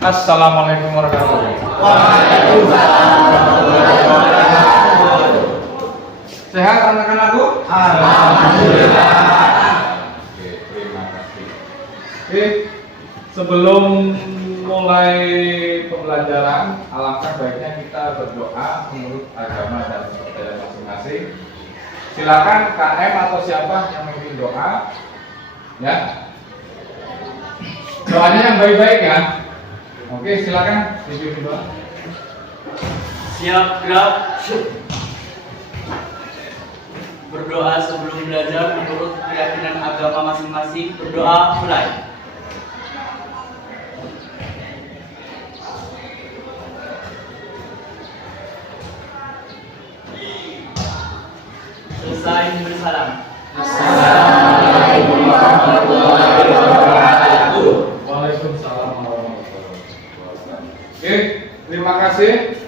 Assalamualaikum warahmatullahi wabarakatuh. Sehat anak-anakku? Alhamdulillah. Oke, terima kasih. Oke, sebelum mulai pembelajaran, alangkah baiknya kita berdoa menurut agama dan kepercayaan masing-masing. Silakan KM atau siapa yang memimpin doa, ya. Doanya yang baik-baik ya. Oke, silakan dipimpin doa. Siap gerak. Berdoa sebelum belajar menurut keyakinan agama masing-masing. Berdoa mulai. Selesai memberi salam. Assalamualaikum warahmatullahi wabarakatuh. Waalaikumsalam warahmatullahi wabarakatuh. Oke, terima kasih.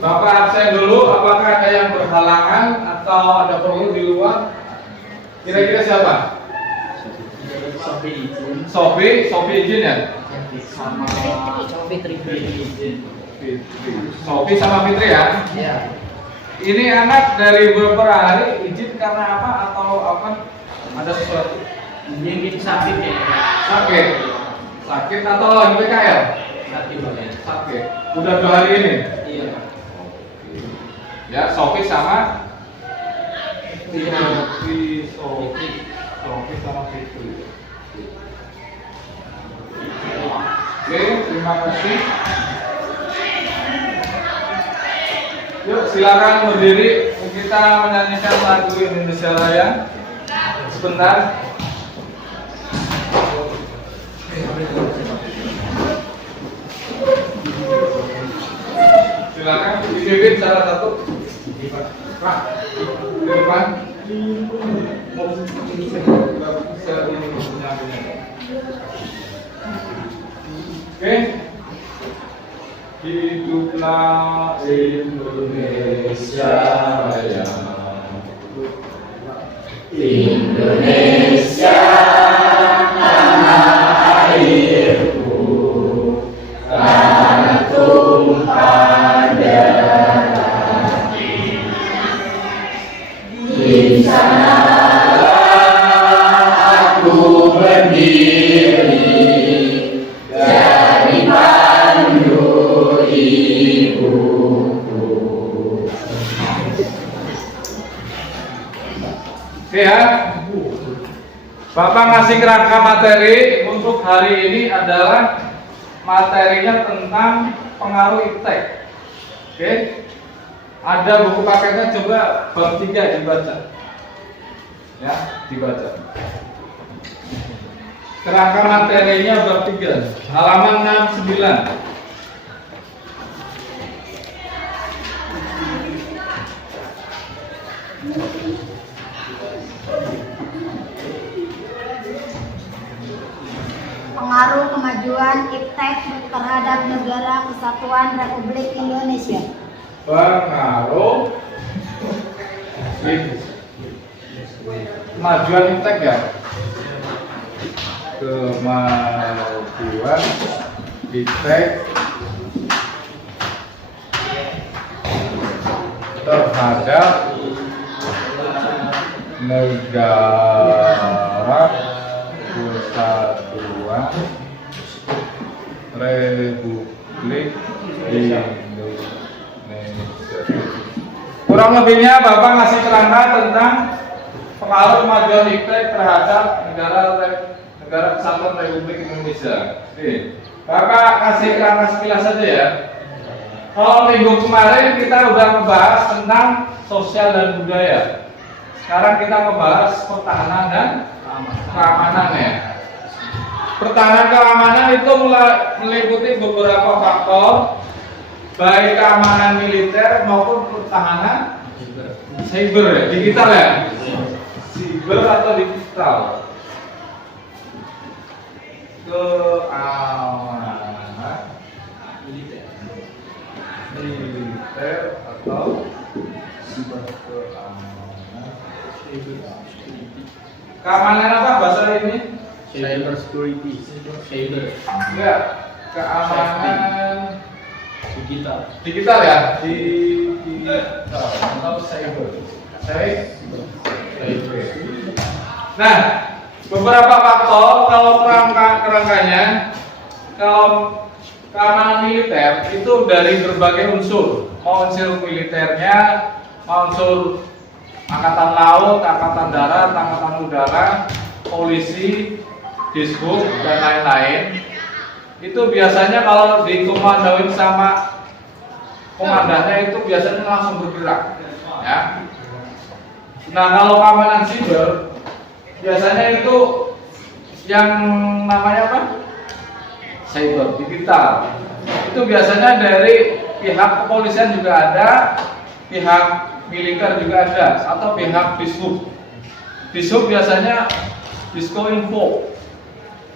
Bapak absen dulu. Apakah ada yang berhalangan atau ada perlu di luar? Kira-kira siapa? Sofi izin ya? Sama Fitri izin. Sofi sama Fitri ya? Ya. Ini anak dari beberapa hari izin karena apa atau apa? Ada sesuatu? Ini sakit ya. Sakit atau lagi PKL? Sakit. Udah 2 hari ini? Iya. Ya, Sofi sama Fitri. Sofi sama Fitri. Oke, terima kasih. Yuk, silakan berdiri. Kita menyanyikan lagu Indonesia Raya. Sebentar. Silakan dipimpin salah satu. Pak, di depan. Oke. Hiduplah Indonesia Raya. Indonesia tanah airku, tanah tumpah darah. Di sanalah aku berdiri, jadi pandu ibuku. Oke ya. Bapak ngasih kerangka materi untuk hari ini adalah materinya tentang pengaruh iptek. Oke. Ada buku paketnya, coba bab 3 dibaca. Ya, dibaca. Kerangka materinya bab 3, halaman 69. Pengaruh kemajuan iptek terhadap Negara Kesatuan Republik Indonesia. Pengaruh kemajuan iptek ya. Kemajuan iptek terhadap Negara Kesatuan Republik Indonesia. Kurang lebihnya Bapak ngasih kerangka tentang pengaruh kemajuan iptek terhadap Negara Kesatuan Republik Indonesia. Oke. Bapak kasih kerangka sekilas saja ya. Kalau minggu kemarin kita udah membahas tentang sosial dan budaya. Sekarang kita membahas pertahanan dan keamanan ya. Pertahanan keamanan itu meliputi beberapa faktor, baik keamanan militer maupun pertahanan cyber ya, digital ya. Cyber atau digital. Keamanan militer atau cyber keamanan. Keamanan apa bahasa ini? Cyber security. Cyber. Enggak, keamanan Digital. ya, digital atau cyber. Cyber. Nah, beberapa faktor kalau kerangkanya, kalau keamanan militer itu dari berbagai unsur, mau unsur militernya, mau unsur angkatan laut, angkatan darat, angkatan udara, polisi, dishub dan lain-lain. Itu biasanya kalau dikomandoin sama komandannya itu biasanya langsung bergerak, ya. Nah, kalau keamanan siber biasanya itu yang namanya apa? Cyber digital. Itu biasanya dari pihak kepolisian juga ada, pihak militer juga ada, atau pihak dishub. Dishub biasanya Diskominfo,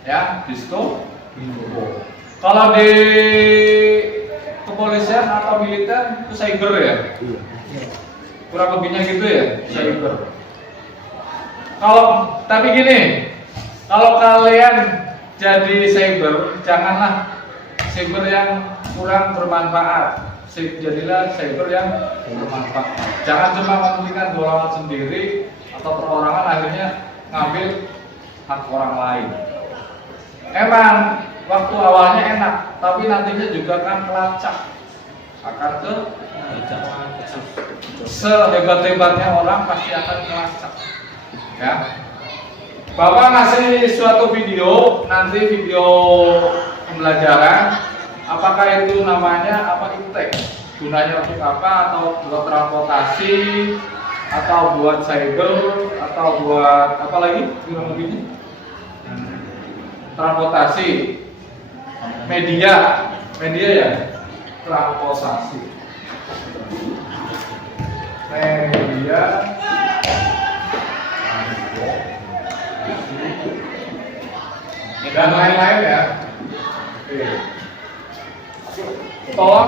ya, Diskominfo. Kalau di kepolisian atau militer itu cyber ya, kurang lebihnya gitu ya, cyber. Kalau tapi gini, kalau kalian jadi cyber, janganlah cyber yang kurang bermanfaat. Jadilah cyber yang bermanfaat. Jangan cuma mementingkan golongan sendiri atau perorangan akhirnya ngambil hak orang lain. Emang waktu awalnya enak, tapi nantinya juga kan melacak, akan sehebat-hebatnya orang pasti akan melacak. Ya, Bapak ngasih suatu video, nanti video pembelajaran, apakah itu namanya apa iptek, gunanya untuk apa, atau buat transportasi, atau buat cyber, atau buat apa lagi kurang lebihnya? Transportasi, media ya, transportasi, media, dan lain-lain ya. Oke. Tolong.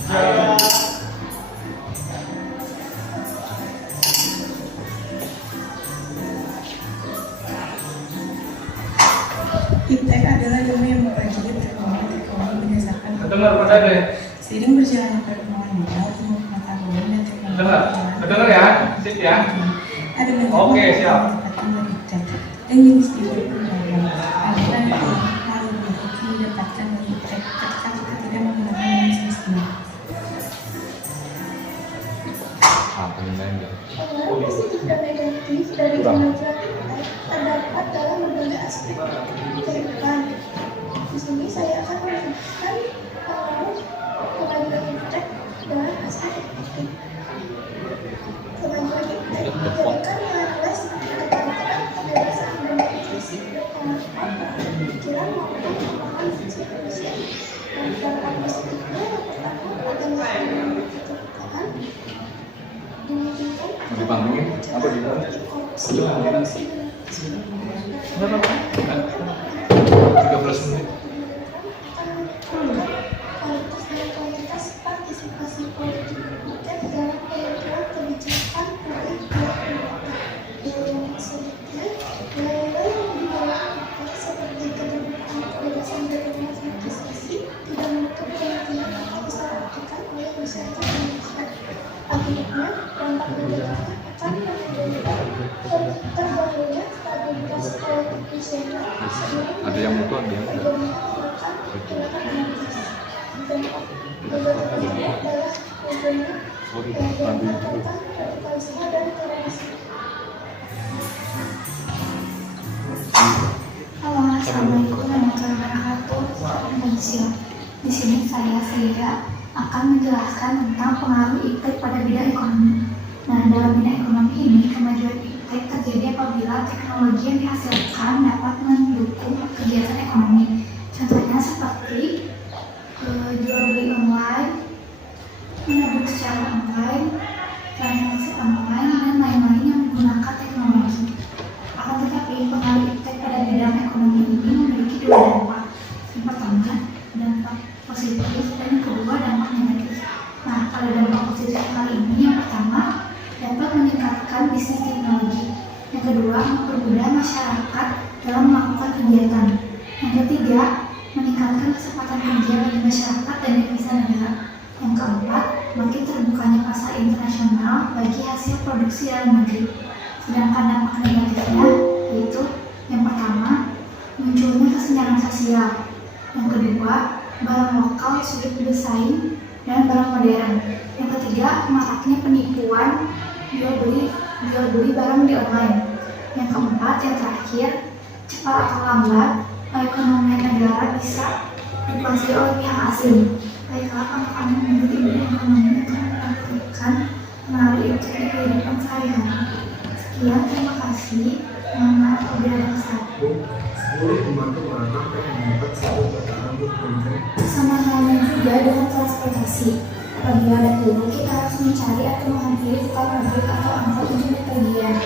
Iptek adalah ilmu yang mempelajari teknologi berdasarkan Dengar pada deh. seiring berjalannya perkembangan modal, ilmu pengetahuan dan teknologi. Dengar ya, sip ya. Ada banyak Oke, siap. mendapatkan iptek dan jenis diberi pengetahuan. Ada lalu berikut mendapatkan iptek ketika kita tidak menggunakan yang semestinya. Positif dan negatif dari kemajuan iptek terdapat dalam berbagai aspek kehidupan. Di sini saya akan menjelaskan pengaruh kemajuan iptek dalam aspek positif. Kemajuan iptek menjadikan nilai plus keterampilan, kebebasan berpikir fisik, kemampuan berpikiran maupun kemampuan fungsi manusia. Dan dampak positifnya yang pertama adalah keterbukaan. Dipantengin apa di dalam? 13 menit. Kualitas dan kualitas partisipasi politik iptek dalam penentuan kebijakan publik yang maksudnya nilai-nilai yang dibawa iptek seperti keterbukaan, kebebasan berinvestasi tidak menutup kemungkinan akan disalahgunakan oleh masyarakat Indonesia. Akibatnya, dampak negatifnya akan menjadikan terbangunnya stabilitas politik nasional seiring Ada yang mutu, ada yang enggak. dampak negatifnya adalah munculnya yang melakukan radikalisme dan terorisme. Halo, assalamualaikum warahmatullahi wabarakatuh. Selamat siang. Di sini saya akan menjelaskan tentang pengaruh iptek pada bidang ekonomi. Nah, dalam bidang ekonomi ini, kemajuan iptek terjadi apabila teknologi yang dihasilkan dapat mendukung kegiatan ekonomi. Contohnya seperti jual beli online, menabung secara online, transaksi online, dan lain-lain yang menggunakan teknologi. Akan tetapi, pengaruh iptek pada bidang ekonomi ini memiliki dua dampak. Yang pertama, dampak positif, dan yang kedua dampak negatif. Nah, pada dampak positif kali ini, yang pertama dapat meningkatkan bisnis teknologi. Yang kedua, mempermudah masyarakat dalam melakukan kegiatan. meningkatkan kesempatan kerja bagi masyarakat dan devisa negara. Yang keempat, makin terbukanya pasar internasional bagi hasil produksi dalam negeri. Sedangkan dampak negatifnya yaitu yang pertama, munculnya kesenjangan sosial. Yang kedua, barang lokal sulit bersaing dan barang modern. Yang ketiga, maraknya penipuan jual beli barang di online. Yang keempat, yang terakhir, cepat atau lambat perekonomian negara bisa dikuasai oleh pihak asing. Baiklah, kami mengikuti bidang ekonomi akan melakukan pengaruh itu di kehidupan sehari-hari. Sekian, terima kasih. Mohon maaf apabila ada kesalahan. 10 pembantu merangkap dan mendapat satu perkara untuk memberikan Sama halnya juga dengan transportasi. Apabila ada guru, kita harus mencari atau menghampiri tukang ojek atau angkot untuk bepergian.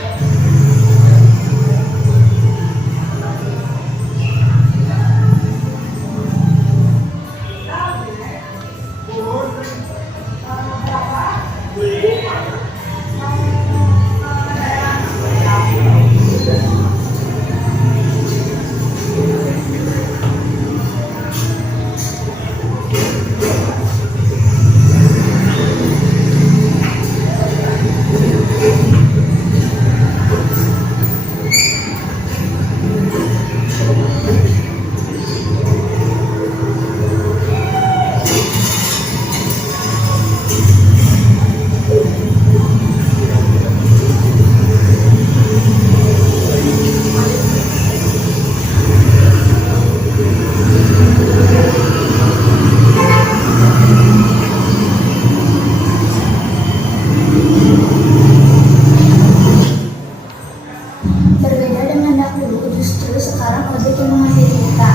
Berbeda dengan dahulu, justru sekarang ojek yang menghampiri kita.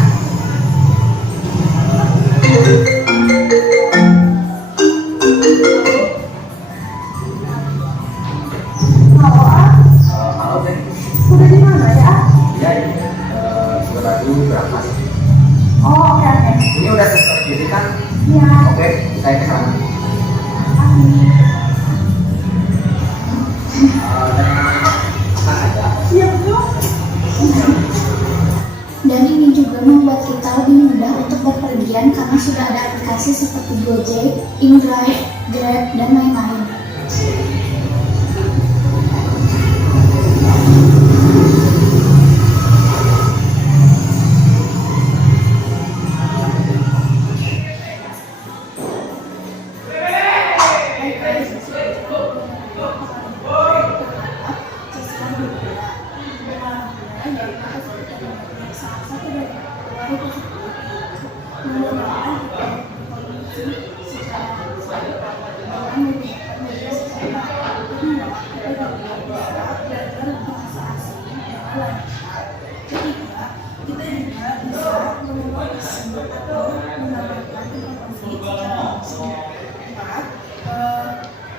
Halo Teh. Udah di mana ya? Ya ini sebentar lagi berangkat. Oh, oke. Ini udah selesai jadi kan? Ya. Oke, saya ke sana. Tenang aja. Siap dong. Dan ini juga membuat kita lebih mudah untuk berpergian karena sudah ada aplikasi seperti Gojek, InDrive, Grab, dan lain-lain.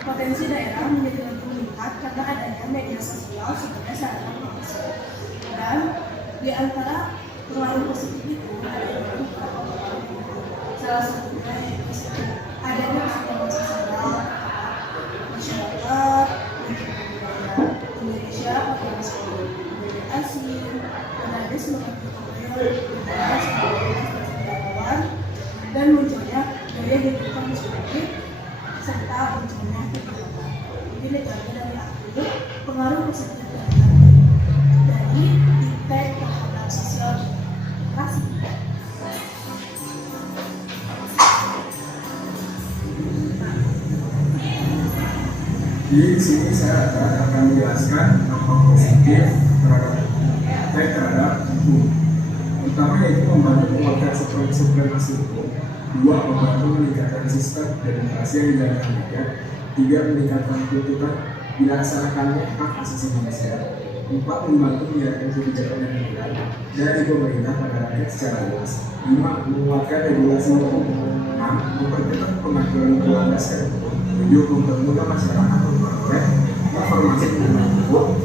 Potensi daerah menjadi lebih meningkat karena adanya media sosial sebagai sarana promosi. Dan di antara pengaruh positif itu ada beberapa pengaruh. Salah satunya yaitu adanya kesenjangan sosial masyarakat Indonesia pakai masker budaya asing dan ada semakin budaya sebagai dan munculnya gaya kehidupan masyarakat serta munculnya kegiatan. Jadi metode dari aku pengaruh positif dari impact terhadap sosial demokrasi. Di sini saya akan menjelaskan dampak positif terhadap hukum. Pertama yaitu membantu penguatan supremasi hukum. 2. Membantu meningkatkan sistem demokrasi yang dijalankan rakyat. 3. Meningkatkan tuntutan dilaksanakannya hak asasi manusia. 4. Membantu menjalankan kebijakan yang benar dari pemerintah pada rakyat secara luas. 5. Menguatkan regulasi hukum. 6. Memperketat pengaturan berlandaskan hukum. 7. Mempermudah masyarakat memperoleh informasi tentang hukum.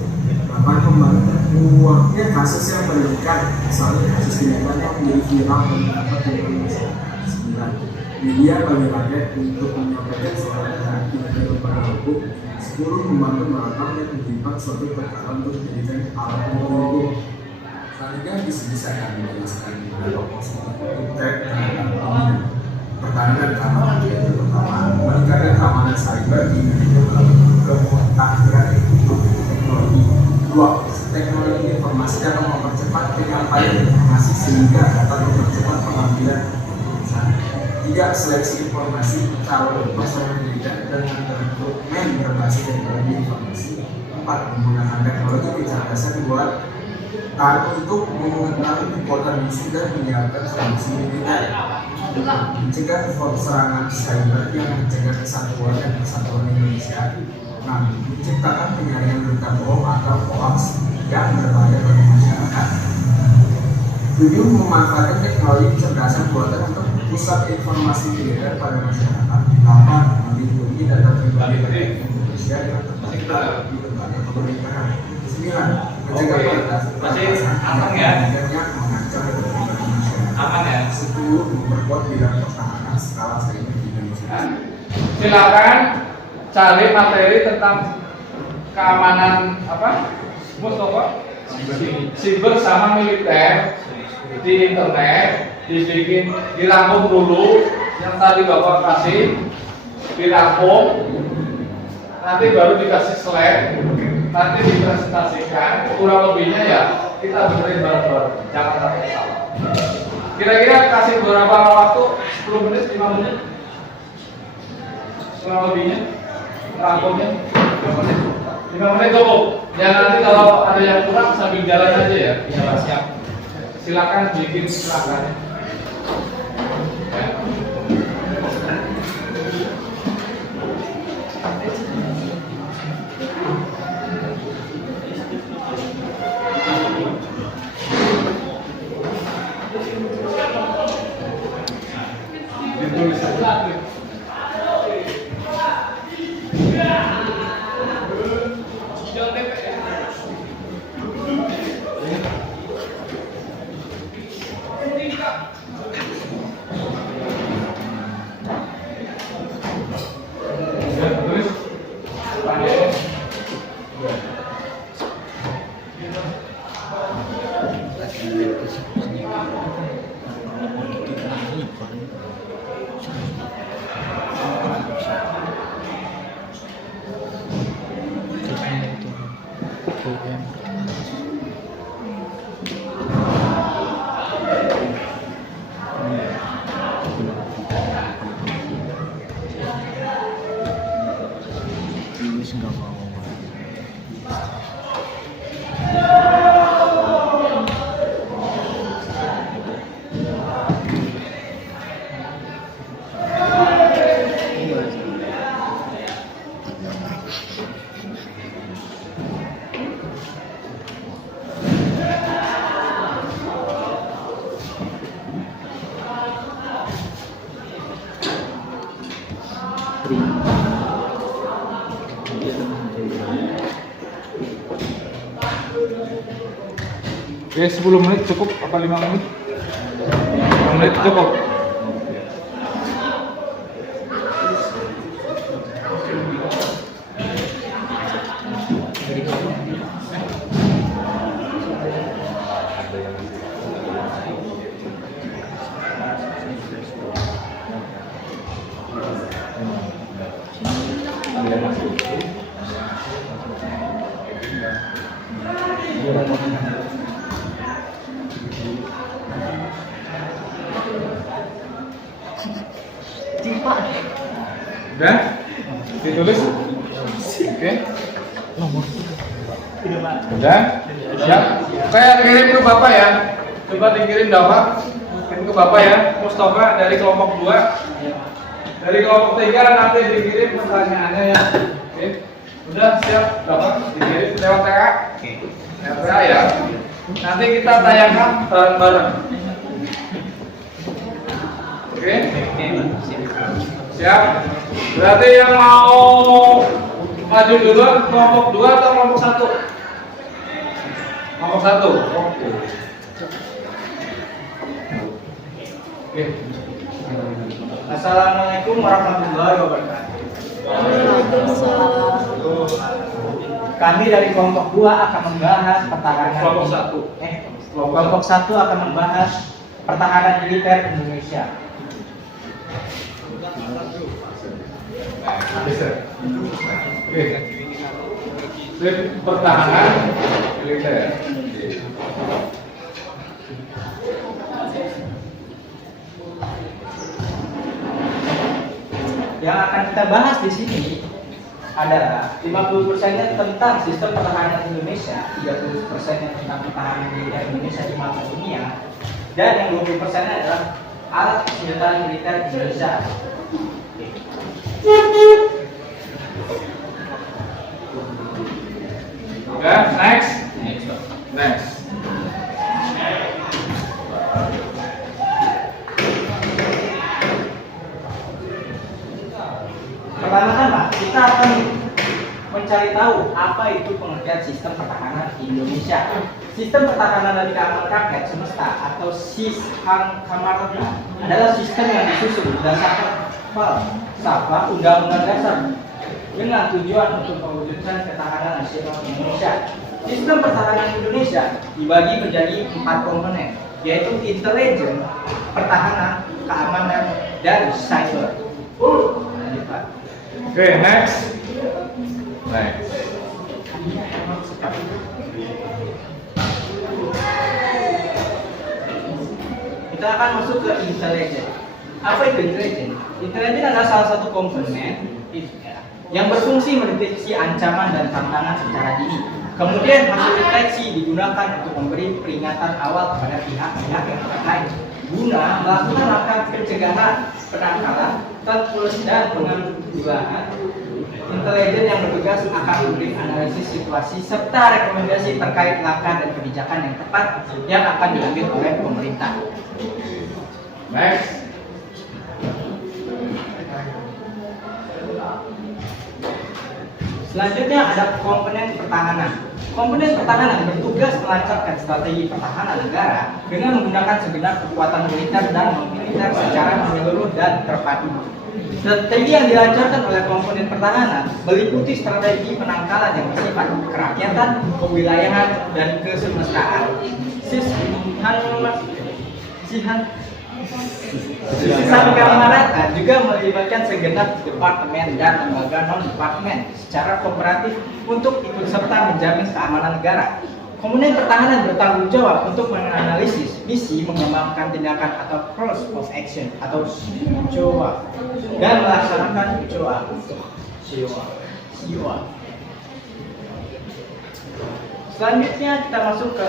8. Membantu menguatnya kasus yang merugikan, misalnya kasus kejahatan yang menjadi viral dan mendapat dukungan masyarakat. 9. Media bagi rakyat untuk menyampaikan suara dan kinerja lembaga hukum. 10. Membantu merekam dan menyimpan suatu perkara untuk dijadikan alat hukum. Selanjutnya di sini saya akan menjelaskan beberapa positif impact terhadap pertahanan keamanan, yaitu pertama meningkatkan keamanan cyber di Indonesia melalui kemutakhiran teknologi. Dua, teknologi informasi dapat mempercepat penyampaian informasi sehingga dapat mempercepat pengambilan keputusan. Tiga, seleksi informasi calon personal data dengan dokumen berbasis teknologi informasi. Empat, menggunakan teknologi kecerdasan buat untuk mengetahui kekuatan musuh dan menyiapkan solusi militer. Mencegah serangan cyber yang mencegah kesatuan dan persatuan Indonesia. 6. Menciptakan penyaringan berita bohong atau hoax yang berbahaya bagi masyarakat. 7. Memanfaatkan teknologi kecerdasan buatan untuk pusat informasi militer pada masyarakat. 8. Melindungi data pribadi Indonesia yang tersebar di lembaga pemerintahan. 9. Mencegah peretasan aman ya? yang mengancam ketertiban masyarakat. Aman ya? 10. Memperkuat bidang pertahanan skala cyber di Indonesia. Silakan cari materi tentang keamanan Mustafa? Siber sama militer di internet, dibikin, dirangkum dulu yang tadi Bapak kasih, dirangkum, nanti baru dikasih slide, nanti dipresentasikan, kurang lebihnya ya kita benerin bareng-bareng, jangan sampai salah. Kira-kira kasih beberapa waktu, 10 menit, 5 menit, kurang lebihnya, rangkumnya 5 menit. 5 menit cukup. Ya nanti kalau ada yang kurang sambil jalan aja ya. Ya siap. Silakan bikin silakan. Ya. Ditulis saja. Oke, 10 menit cukup apa 5 menit? 5 menit cukup. Udah? Ditulis? Oke. Udah? Siap? Kayak kirim ke Bapak ya. Coba dikirim Bapak. Kirim ke Bapak ya. Mustafa dari kelompok 2. Dari kelompok 3 nanti dikirim pertanyaannya ya. Oke. Udah siap Bapak dikirim lewat TA. Lewat TA ya. Nanti kita tayangkan bareng-bareng. Oke. Siap. Berarti yang mau maju duluan kelompok 2 atau kelompok 1? Kelompok 1. Oke. Assalamualaikum warahmatullahi wabarakatuh. Kami dari kelompok 2 akan membahas pertahanan Kelompok 1. Kelompok 1 akan membahas pertahanan militer Indonesia. Bisa. Oke. Sip, pertahanan militer. Yang akan kita bahas di sini adalah 50%-nya tentang sistem pertahanan Indonesia, 30%-nya tentang pertahanan militer Indonesia di mata dunia, dan yang 20%-nya adalah alat senjata militer Indonesia. Oke, next. Next. Pertama-tama kita akan mencari tahu apa itu pengertian sistem pertahanan Indonesia. Sistem pertahanan dan keamanan rakyat semesta atau SISHAN Kamarata adalah sistem yang disusun berdasarkan falsafah Undang-Undang Dasar dengan tujuan untuk mewujudkan ketahanan nasional Indonesia. Sistem pertahanan Indonesia dibagi menjadi 4 komponen, yaitu intelijen, pertahanan, keamanan, dan cyber. Lanjut, Pak. Oke, next. Next. Kita akan masuk ke intelijen. Apa itu intelijen? Intelijen adalah salah satu komponen yang berfungsi mendeteksi ancaman dan tantangan secara dini. Kemudian hasil deteksi digunakan untuk memberi peringatan awal kepada pihak-pihak yang terkait guna melakukan langkah pencegahan, penangkalan, dan penanggulangan. Intelijen yang bertugas akan memberi analisis situasi serta rekomendasi terkait langkah dan kebijakan yang tepat yang akan diambil oleh pemerintah. Next. Selanjutnya ada komponen pertahanan. Komponen pertahanan bertugas melancarkan strategi pertahanan negara dengan menggunakan segenap kekuatan militer dan non-militer secara menyeluruh dan terpadu. Strategi yang dilancarkan oleh komponen pertahanan meliputi strategi penangkalan yang bersifat kerakyatan, kewilayahan, dan kesemestaan. Sistem Kamarata juga melibatkan segenap departemen dan lembaga non-departemen secara kooperatif untuk ikut serta menjamin keamanan negara. Komponen pertahanan bertanggung jawab untuk menganalisis misi, mengembangkan tindakan atau course of action atau COA dan melaksanakan COA. Selanjutnya kita masuk ke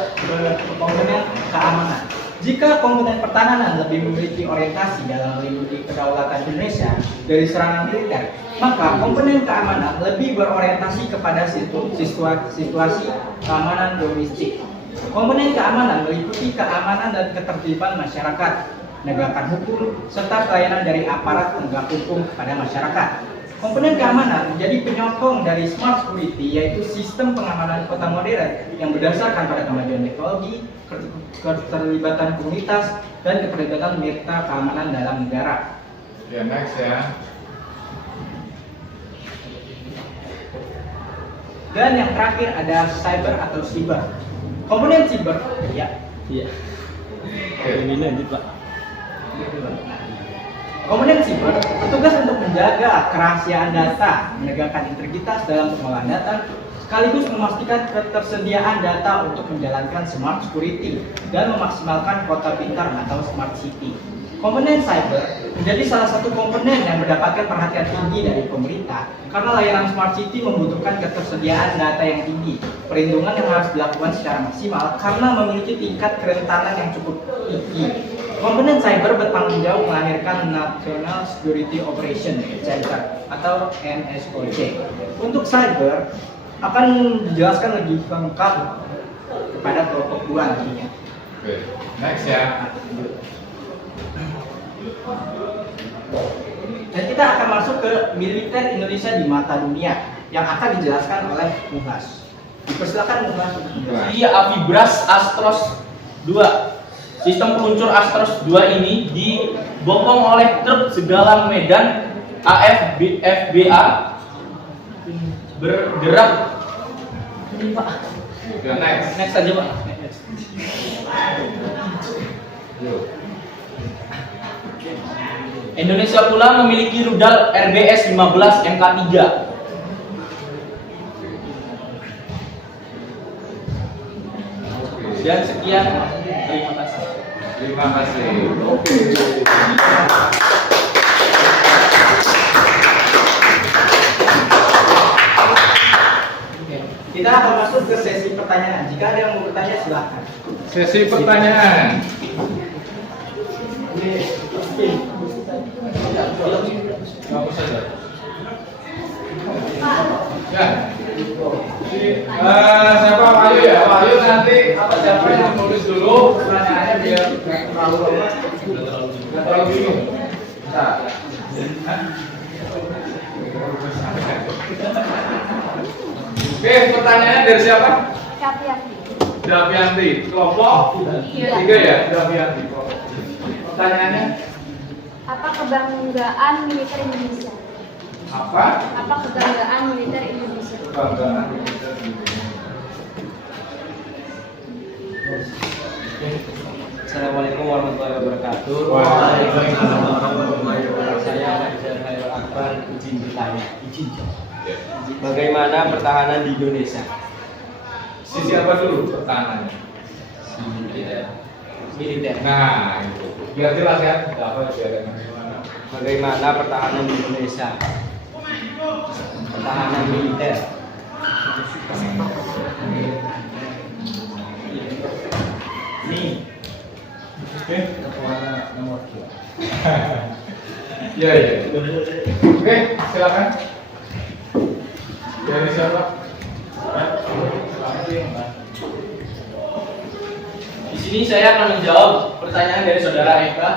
komponen keamanan. Jika komponen pertahanan lebih memiliki orientasi dalam melindungi kedaulatan Indonesia dari serangan militer, maka komponen keamanan lebih berorientasi kepada situasi keamanan domestik. Komponen keamanan meliputi keamanan dan ketertiban masyarakat, penegakan hukum, serta pelayanan dari aparat penegak hukum kepada masyarakat. Komponen keamanan menjadi penyokong dari smart security, yaitu sistem pengamanan kota modern yang berdasarkan pada kemajuan teknologi, keterlibatan komunitas, dan keterlibatan mitra keamanan dalam negara. Ya, next ya. Dan yang terakhir ada cyber atau siber. Komponen siber, ya. Oke, ini lanjut, Pak. Komponen siber bertugas untuk menjaga kerahasiaan data, menegakkan integritas dalam pengolahan data, sekaligus memastikan ketersediaan data untuk menjalankan smart security dan memaksimalkan kota pintar atau smart city. Komponen cyber menjadi salah satu komponen yang mendapatkan perhatian tinggi dari pemerintah karena layanan smart city membutuhkan ketersediaan data yang tinggi, perlindungan yang harus dilakukan secara maksimal karena memiliki tingkat kerentanan yang cukup tinggi. Komponen cyber bertanggung jawab melahirkan National Security Operation Center atau NSOC. Untuk cyber akan dijelaskan lebih lengkap kepada kelompok 2 nantinya. Oke, next ya. Dan kita akan masuk ke militer Indonesia di mata dunia yang akan dijelaskan oleh Muhas. Dipersilakan Muhas. Iya, Avibras Astros 2. Sistem peluncur Astros 2 ini dibopong oleh truk segala Medan AFBA bergerak. Ya, next. Next aja, Pak. Indonesia pula memiliki rudal RBS 15 MK3. Dan sekian, terima kasih. Terima kasih. Oke. Kita akan masuk ke sesi pertanyaan. Jika ada yang mau bertanya, silakan. Sesi pertanyaan. Apa saja? Ya. Siapa Wahyu ya? Wahyu nanti siapa yang nulis dulu pertanyaannya biar nggak terlalu lama, nggak terlalu bingung. Nah. Oke, pertanyaannya dari siapa? Kapiati. Davianti. Kelompok 3 ya, Davianti. Pertanyaannya Apa kebanggaan militer Indonesia? apa? Apa kebanggaan militer Indonesia? Kebanggaan. Assalamualaikum warahmatullahi wabarakatuh. Waalaikumsalam warahmatullahi wabarakatuh. Saya Fajar Khairul Akbar, izin bertanya. Bagaimana pertahanan di Indonesia? Sisi apa dulu pertahanannya? Militer. Nah, itu. Biar jelas ya. Apa biar bagaimana? Bagaimana pertahanan di Indonesia? Pertahanan militer. Nih, Oke. Nomor 2. Iya, iya. Oke, silakan. Dari siapa? Di sini saya akan menjawab pertanyaan dari saudara Eka,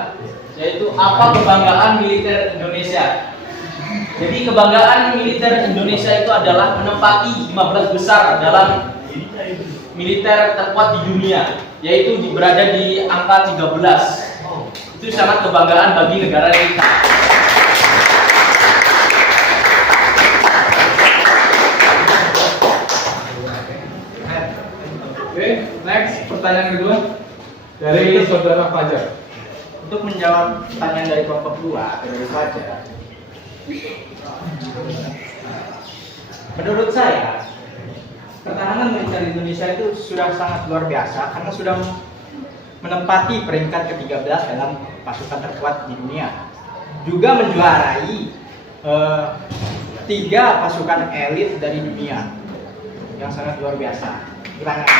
yaitu apa kebanggaan militer Indonesia? Jadi kebanggaan militer Indonesia itu adalah menempati 15 besar dalam militer terkuat di dunia, yaitu berada di angka 13. Itu sangat kebanggaan bagi negara kita. Oke, next pertanyaan kedua dari saudara Fajar. untuk menjawab pertanyaan dari kelompok 2 dari Fajar. Menurut saya, pertahanan militer Indonesia itu sudah sangat luar biasa karena sudah menempati peringkat ke-13 dalam pasukan terkuat di dunia. Juga menjuarai 3 pasukan elit dari dunia yang sangat luar biasa. Terima kasih.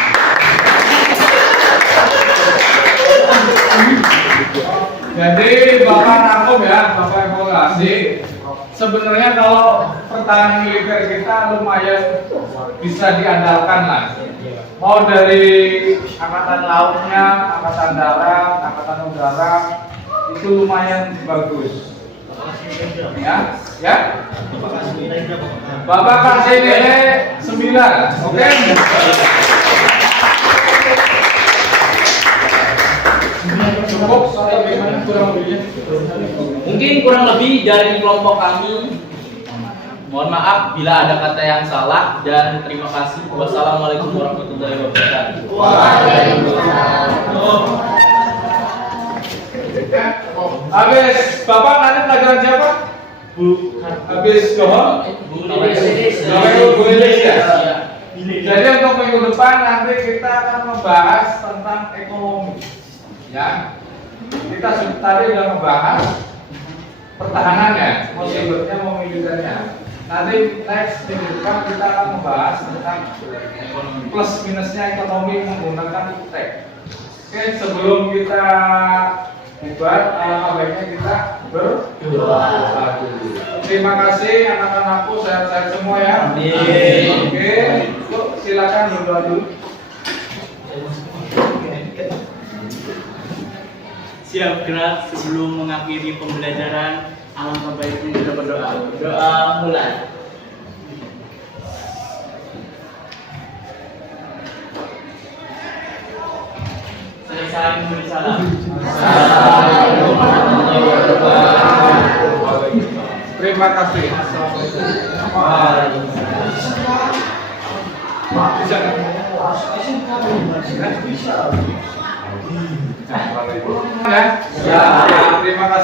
Jadi Bapak rangkum ya, Bapak evaluasi. Sebenarnya kalau pertahanan militer kita lumayan bisa diandalkan lah. Mau dari angkatan lautnya, angkatan darat, angkatan udara itu lumayan bagus. Ya, ya. Bapak kasih nilai 9, oke? Cukup atau bagaimana kurang lebihnya? Mungkin kurang lebih dari kelompok kami. Mohon maaf bila ada kata yang salah dan terima kasih. Wassalamualaikum warahmatullahi wabarakatuh. Habis Bapak nanti pelajaran siapa? Habis Dohon? Bu Indonesia. Jadi untuk minggu depan nanti kita akan membahas tentang ekonomi. Ya, kita tadi sudah membahas pertahanannya, mau sibernya, mau militernya. Nanti next minggu depan kita akan membahas tentang plus minusnya ekonomi menggunakan iptek. Oke, sebelum kita bubar, alangkah baiknya kita berdoa dulu. Terima kasih anak-anakku, sehat-sehat semua ya. Amin. Oke, yuk silakan berdoa dulu. Siap gerak sebelum mengakhiri pembelajaran. Alangkah baiknya kita berdoa. Doa mulai. Selesai memberi salam. Terima kasih. Assalamualaikum. Ya, terima